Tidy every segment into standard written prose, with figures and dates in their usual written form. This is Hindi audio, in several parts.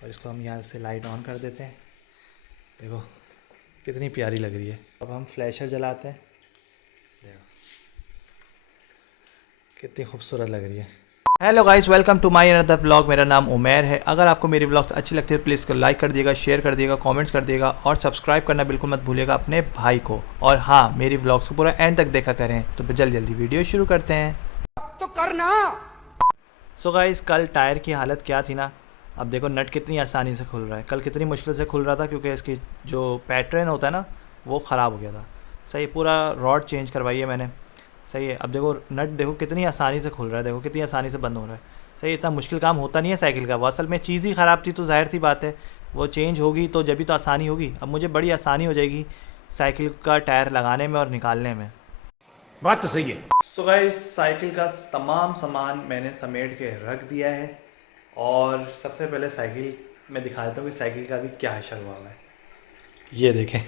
और इसको हम यहाँ से लाइट ऑन कर देते हैं। देखो कितनी प्यारी लग रही है। अब हम फ्लैशर जलाते हैं, देखो कितनी खूबसूरत लग रही है। Hello guys, welcome to my another blog. मेरा नाम उमैर है। अगर आपको मेरी ब्लॉग्स अच्छी लगती है प्लीज़ लाइक कर दिएगा, शेयर कर दिएगा, कमेंट्स कर दिएगा और सब्सक्राइब करना बिल्कुल मत भूलिएगा अपने भाई को। और हाँ, मेरी ब्लॉग्स को पूरा एंड तक देखा करें। तो जल्दी जल्दी वीडियो शुरू करते हैं। तो करना। सो गाइस, कल टायर की हालत क्या थी ना, अब देखो नट कितनी आसानी से खुल रहा है। कल कितनी मुश्किल से खुल रहा था क्योंकि इसकी जो पैटर्न होता है ना वो ख़राब हो गया था। सही, पूरा रॉड चेंज करवाई है मैंने। सही है। अब देखो नट देखो कितनी आसानी से खुल रहा है, देखो कितनी आसानी से बंद हो रहा है। सही, इतना मुश्किल काम होता नहीं है साइकिल का। वो असल में चीज़ ही ख़राब थी तो जाहिर सी बात है वो चेंज होगी तो जब भी तो आसानी होगी। अब मुझे बड़ी आसानी हो जाएगी साइकिल का टायर लगाने में और निकालने में। बात तो सही है। सो गाइस, साइकिल का तमाम सामान मैंने समेट के रख दिया है और सबसे पहले साइकिल में दिखा देता हूँ कि साइकिल का अभी क्या हशर हुआ है। ये देखें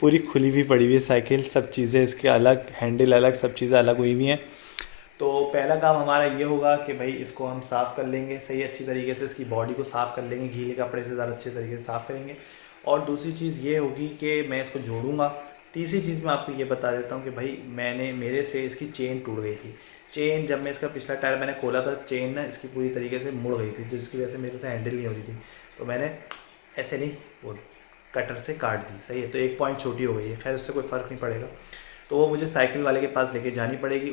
पूरी खुली हुई पड़ी हुई है साइकिल, सब चीज़ें इसके अलग, हैंडल अलग, सब चीज़ें अलग हुई हुई हैं। तो पहला काम हमारा ये होगा कि भाई इसको हम साफ़ कर लेंगे सही अच्छी तरीके से, इसकी बॉडी को साफ़ कर लेंगे, गीले कपड़े से ज़्यादा अच्छे तरीके से साफ़ करेंगे। और दूसरी चीज़ ये होगी कि मैं इसको जोड़ूंगा। तीसरी चीज़ मैं आपको ये बता देता हूँ कि भाई मेरे से इसकी चेन टूट गई थी। चेन जब मैं इसका पिछला टायर मैंने खोला था, चेन ना इसकी पूरी तरीके से मुड़ गई थी, जिसकी वजह से मेरे से हैंडल नहीं हो रही थी। तो मैंने ऐसे नहीं, वो कटर से काट दी। सही है, तो एक पॉइंट छोटी हो गई है, खैर उससे कोई फ़र्क नहीं पड़ेगा। तो वो मुझे साइकिल वाले के पास लेके जानी पड़ेगी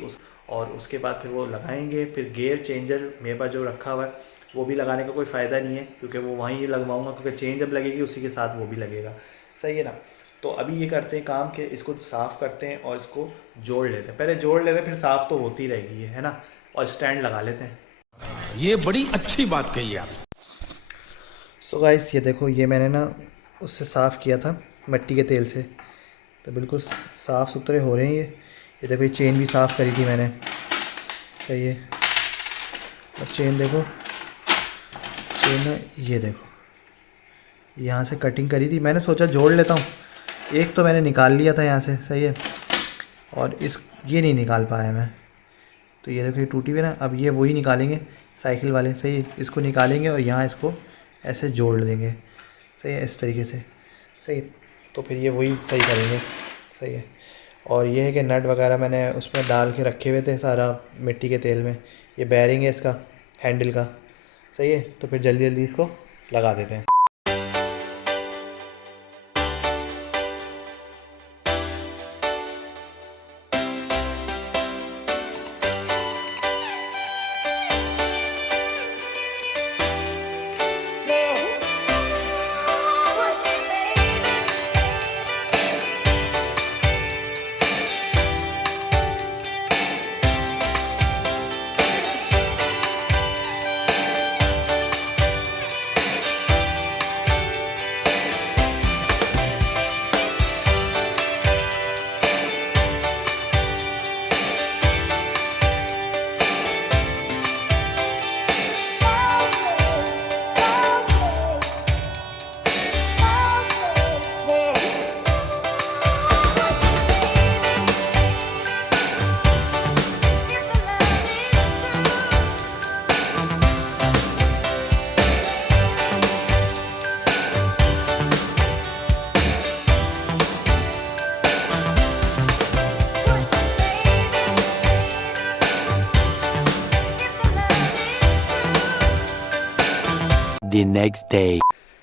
और उसके बाद फिर वो लगाएंगे। फिर गियर चेंजर मेरे पास जो रखा हुआ है वो भी लगाने का कोई फ़ायदा नहीं है क्योंकि वो वहीं लगवाऊंगा, क्योंकि चेन जब लगेगी उसी के साथ वो भी लगेगा। सही है ना। तो अभी ये करते हैं काम कि इसको साफ़ करते हैं और इसको जोड़ लेते हैं। पहले जोड़ लेते हैं फिर साफ़ तो होती रहेगी है ना। और स्टैंड लगा लेते हैं। ये बड़ी अच्छी बात कही आप। सो गाइस, ये देखो ये मैंने ना उससे साफ़ किया था मिट्टी के तेल से, तो बिल्कुल साफ़ सुथरे हो रहे हैं ये देखो, ये चेन भी साफ़ करी थी मैंने। सही है। अब चेन देखो, चेन ना ये देखो यहाँ से कटिंग करी थी मैंने, सोचा जोड़ लेता हूँ। एक तो मैंने निकाल लिया था यहाँ से, सही है, और ये नहीं निकाल पाया मैं। तो ये देखो ये टूटी हुई ना, अब ये वही निकालेंगे साइकिल वाले। सही है, इसको निकालेंगे और यहाँ इसको ऐसे जोड़ देंगे। सही है, इस तरीके से। सही है, तो फिर ये वही सही करेंगे। सही है। और ये है कि नट वगैरह मैंने उसमें डाल के रखे हुए थे सारा मिट्टी के तेल में। ये बेयरिंग है इसका हैंडल का। सही है, तो फिर जल्दी जल्दी इसको लगा देते हैं। The next day.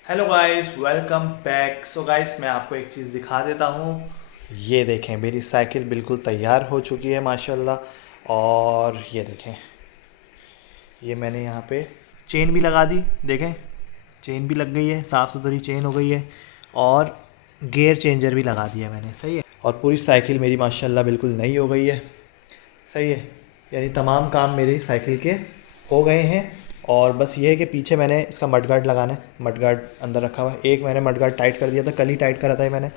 Hello guys, welcome back. So guys, मैं आपको एक चीज़ दिखा देता हूँ। ये देखें, मेरी साइकिल बिल्कुल तैयार हो चुकी है माशाल्लाह। और ये देखें, ये मैंने यहाँ पे चेन भी लगा दी। देखें, चेन भी लग गई है, साफ़ सुथरी चेन हो गई है। और गियर चेंजर भी लगा दिया मैंने। सही है। और पूरी साइकिल मेरी माशाल्लाह बिल्कुल नई हो गई है। सही है, यानी तमाम काम मेरी साइकिल के हो गए हैं। और बस ये है कि पीछे मैंने इसका मडगार्ड लगाना है। मडगार्ड अंदर रखा हुआ है, एक मैंने मडगार्ड टाइट कर दिया था, कल ही टाइट करा था ये मैंने।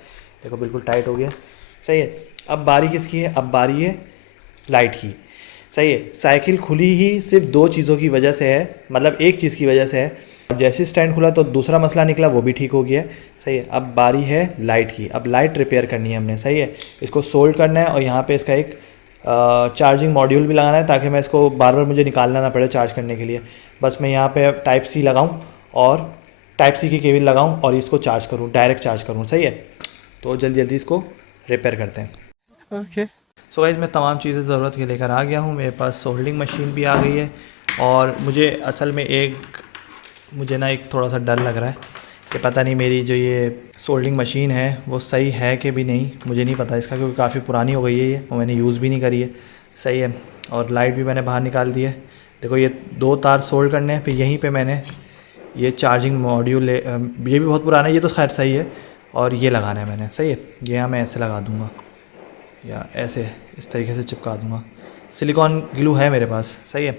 देखो बिल्कुल टाइट हो गया। सही है। अब बारी किसकी है? अब बारी है लाइट की। सही है। साइकिल खुली ही सिर्फ दो चीज़ों की वजह से है, मतलब एक चीज़ की वजह से है। जैसे स्टैंड खुला तो दूसरा मसला निकला, वो भी ठीक हो गया। सही है। अब बारी है लाइट की। अब लाइट रिपेयर करनी है हमने। सही है, इसको सोल्ड करना है और यहाँ पे इसका एक चार्जिंग मॉड्यूल भी लगाना है ताकि मैं इसको बार बार मुझे निकालना ना पड़े चार्ज करने के लिए। बस मैं यहाँ पे टाइप सी लगाऊँ और टाइप सी की केबल लगाऊँ और इसको चार्ज करूँ, डायरेक्ट चार्ज करूँ। सही है, तो जल्दी जल्दी इसको रिपेयर करते हैं। ओके। सो गाइस मैं तमाम चीज़ें ज़रूरत के लेकर आ गया हूँ। मेरे पास सोल्डिंग मशीन भी आ गई है और मुझे असल में मुझे ना एक थोड़ा सा डर लग रहा है कि पता नहीं मेरी जो ये सोल्डिंग मशीन है वो सही है कि भी नहीं, मुझे नहीं पता इसका, क्योंकि काफ़ी पुरानी हो गई है ये और मैंने यूज़ भी नहीं करी है। सही है, और लाइट भी मैंने बाहर निकाल दी है। देखो ये 2 तार सोल्ड करने हैं, फिर यहीं पे मैंने ये चार्जिंग मॉड्यूल ये भी बहुत पुराना है, ये तो खैर सही है, और ये लगाना है मैंने। सही है, ये यहाँ मैं ऐसे लगा दूँगा या ऐसे इस तरीके से चिपका दूँगा। सिलिकॉन ग्लू है मेरे पास। सही है,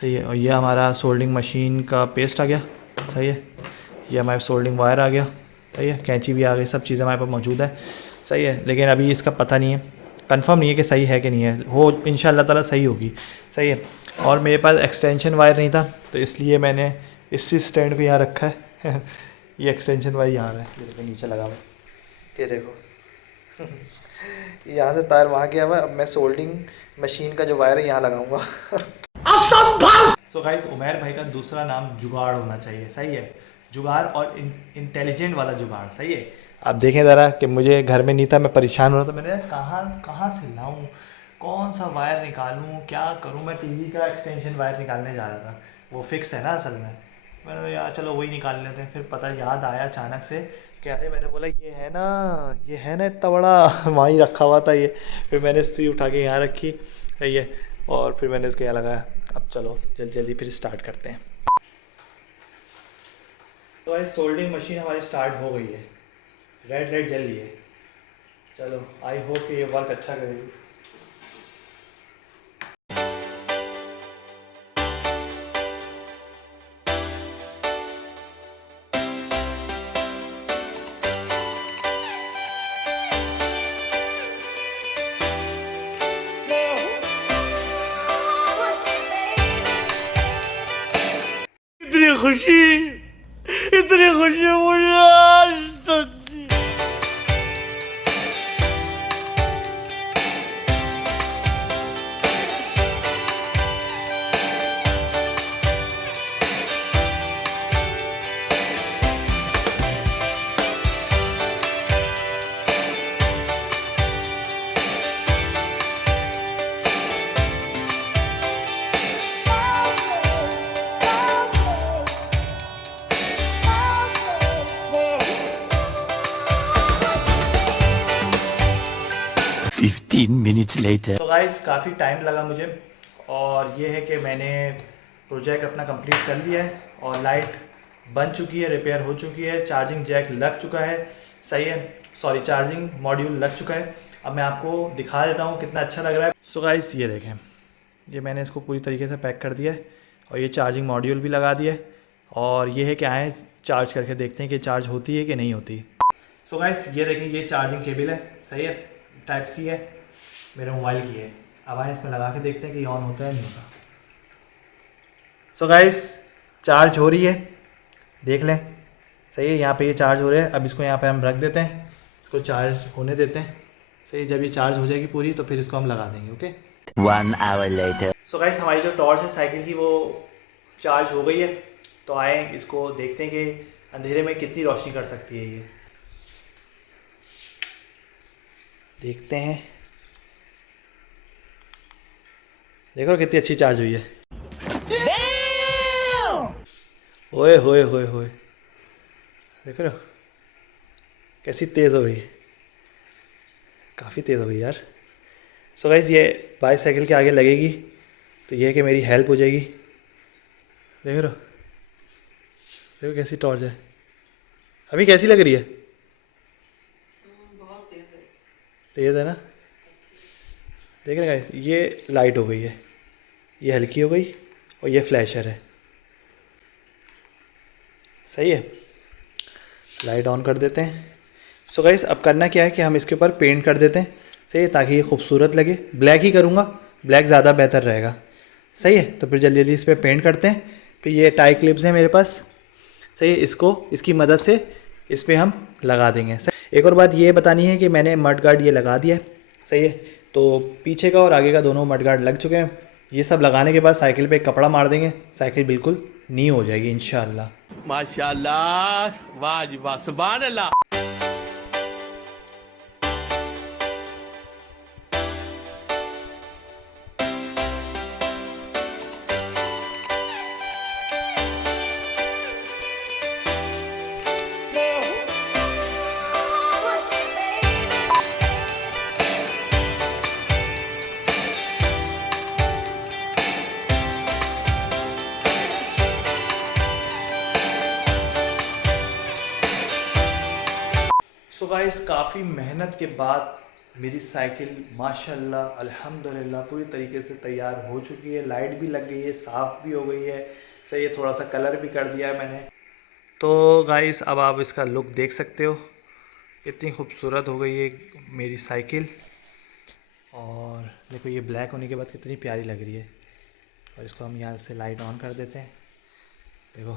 सही है। और ये हमारा सोल्डिंग मशीन का पेस्ट आ गया। सही है, ये हमारे सोल्डिंग वायर आ गया। सही है, कैंची भी आ गई, सब चीज़ें हमारे पास मौजूद है। सही है, लेकिन अभी इसका पता नहीं है, कंफर्म नहीं है कि सही है कि नहीं है। हो इंशाल्लाह ताला सही होगी। सही है, और मेरे पास एक्सटेंशन वायर नहीं था तो इसलिए मैंने इसी स्टैंड पे यहाँ रखा है ये एक्सटेंशन वायर यहाँ है, ये देखो नीचे लगा हुआ है, ये देखो यहाँ से तार वहाँ गया हुआ है। अब मैं सोल्डिंग मशीन का जो वायर है यहाँ लगाऊंगा। सो गाइस उमैर भाई का दूसरा नाम जुगाड़ होना चाहिए। सही है, जुगाड़ और इंटेलिजेंट वाला जुगाड़। सही है, आप देखें ज़रा कि मुझे घर में नहीं था, मैं परेशान हो रहा था, मैंने कहाँ से लाऊं, कौन सा वायर निकालूं, क्या करूं। मैं टीवी का एक्सटेंशन वायर निकालने जा रहा था, वो फिक्स है ना असल में। मैंने यार चलो वही निकाल लेते हैं। फिर पता याद आया अचानक से कि अरे मैंने बोला ये है ना इतना बड़ा वहाँ ही रखा हुआ था ये। फिर मैंने इसी उठा के यहाँ रखी। सही है, और फिर मैंने इसको यहाँ लगाया। अब चलो जल्दी जल्दी फिर स्टार्ट करते हैं। तो ये सोल्डिंग मशीन हमारी स्टार्ट हो गई है, रेड लाइट जल रही है। चलो आई होप कि ये वर्क अच्छा करेगी। इतनी खुशी मुझे आज तक। minutes later. तो गाइस काफ़ी टाइम लगा मुझे, और ये है कि मैंने प्रोजेक्ट अपना कंप्लीट कर लिया है और लाइट बन चुकी है, रिपेयर हो चुकी है, चार्जिंग जैक लग चुका है। सही है, सॉरी चार्जिंग मॉड्यूल लग चुका है। अब मैं आपको दिखा देता हूँ कितना अच्छा लग रहा है। सो गाइस ये देखें, ये मैंने इसको पूरी तरीके से पैक कर दिया है और ये चार्जिंग मॉड्यूल भी लगा दिया है। और ये है कि आए चार्ज करके देखते हैं कि चार्ज होती है कि नहीं होती। सो गाइस ये देखें, ये चार्जिंग केबल है। सही है, टाइप सी है, मेरे मोबाइल की है। अब आए इसमें लगा के देखते हैं कि ऑन होता है नहीं होता। सो गाइस चार्ज हो रही है, देख लें। सही है, यहाँ पे ये चार्ज हो रहा है। अब इसको यहाँ पे हम रख देते हैं, इसको चार्ज होने देते हैं। सही, जब ये चार्ज हो जाएगी पूरी तो फिर इसको हम लगा देंगे। Okay, 1 hour later. So guys हमारी जो टॉर्च है साइकिल की वो चार्ज हो गई है। तो आए इसको देखते हैं कि अंधेरे में कितनी रोशनी कर सकती है ये। देखते हैं, देखो कितनी अच्छी चार्ज हुई है। ओए होए होए होए, देख रहे हो कैसी तेज़ हो गई, काफ़ी तेज़ हो गई यार। सो गाइस ये बाईसाइकिल के आगे लगेगी तो ये है कि मेरी हेल्प हो जाएगी। देख रहे हो, देखो कैसी टॉर्च है। अभी कैसी लग रही है? बहुत तेज है। तेज़ है ना? देख रहे गाइस, ये लाइट हो गई है, ये हल्की हो गई और ये फ्लैशर है। सही है, लाइट ऑन कर देते हैं। सो गाइस अब करना क्या है कि हम इसके ऊपर पेंट कर देते हैं। सही है, ताकि ये खूबसूरत लगे। ब्लैक ही करूँगा, ब्लैक ज़्यादा बेहतर रहेगा। सही है, तो फिर जल्दी जल्दी इस पर पेंट करते हैं। फिर ये टाई क्लिप्स हैं मेरे पास। सही है, इसकी मदद से इस पर हम लगा देंगे। एक और बात ये बतानी है कि मैंने मड गार्ड ये लगा दिया है। सही है, तो पीछे का और आगे का दोनों मडगार्ड लग चुके हैं। ये सब लगाने के बाद साइकिल पे एक कपड़ा मार देंगे, साइकिल बिल्कुल न्यू हो जाएगी इंशाल्लाह। माशाल्लाह, वाह जी वाह, सुभान अल्लाह। सो गाइस, काफ़ी मेहनत के बाद मेरी साइकिल माशाल्लाह अल्हम्दुलिल्लाह पूरी तरीके से तैयार हो चुकी है। लाइट भी लग गई है, साफ़ भी हो गई है, सही है। थोड़ा सा कलर भी कर दिया है मैंने। तो गाइस अब आप इसका लुक देख सकते हो, इतनी खूबसूरत हो गई है मेरी साइकिल। और देखो ये ब्लैक होने के बाद कितनी प्यारी लग रही है। और इसको हम यहाँ से लाइट ऑन कर देते हैं, देखो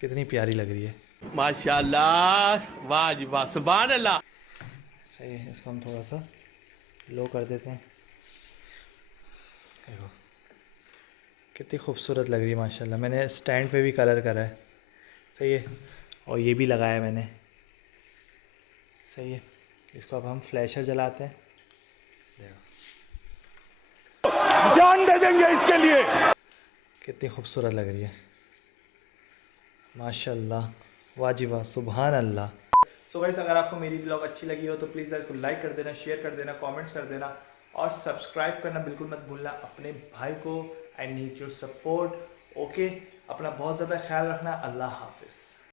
कितनी प्यारी लग रही है। माशाल्लाह, वाह जी वाह, सुभान अल्लाह। सही है, इसको हम थोड़ा सा लो कर देते हैं, देखो कितनी खूबसूरत लग रही है माशाल्लाह। मैंने स्टैंड पे भी कलर करा है, सही है। और ये भी लगाया मैंने, सही है। इसको अब हम फ्लैशर जलाते हैं, देखो जान दे देंगे इसके लिए। कितनी खूबसूरत लग रही है माशाल्लाह, वाजिबा सुभान अल्लाह। सो गाइस, अगर आपको मेरी ब्लॉग अच्छी लगी हो तो प्लीज़ इसको लाइक कर देना, शेयर कर देना, कमेंट्स कर देना और सब्सक्राइब करना बिल्कुल मत भूलना। अपने भाई को I need your support. Okay, अपना बहुत ज़्यादा ख्याल रखना। अल्लाह हाफिज़।